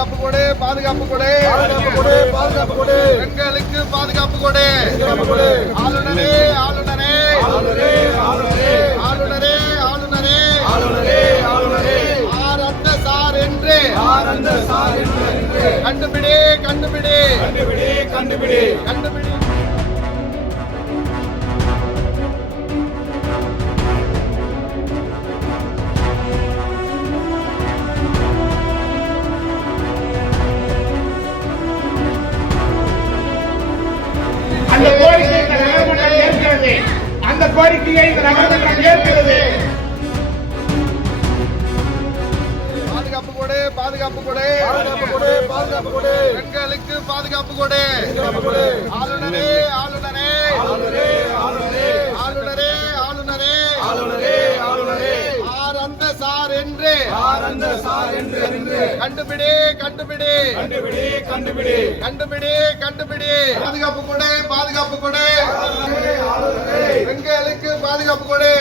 பாதுகாப்பு கொடு, பாதுகாப்பு கொடு, பாதுகாப்பு கொடு, பெண்களுக்கு பாதுகாப்பு கொடு. ஆளுநரே, ஆளுநரே, ஆளுநரே, ஆளுநரே, ஆளுநரே, ஆளுநரே, ஆளுநரே, ஆளுநரே, யார் அந்த சார் என்று ஆனந்த சார் என்று கண்டுபிடி, கண்டுபிடி, கண்டுபிடி, கண்டுபிடி. கண்டுபிடி. அந்த கோரிக்கையை இந்த நகர்மன்றம் ஏற்கிறது. அந்த கோரிக்கையை இந்த நகர்மன்றம் ஏற்கிறது. பாதுகாப்பு கொடு, பாதுகாப்பு கொடு, பாதுகாப்பு கொடு, பாதுகாப்பு கொடு, பெண்களுக்கு பாதுகாப்பு கொடு. பாதுகாப்பு கொடு. ஆளுநரே, ஆளுநரே, ஆளுநரே, ஆளுநரே, ஆளுநரே, ஆளுநரே, ஆளுநரே, ஆளுநரே, யார் அந்த சார் என்று ஆனந்த சார் என்று கண்டுபிடி, கண்டுபிடி, கண்டுபிடி, கண்டுபிடி. கண்டுபிடி, கண்டுபிடி. பாதுகாப்பு கொடு, பாதுகாப்பு கொடு, பெண்களுக்கு பாதுகாப்பு கொடு.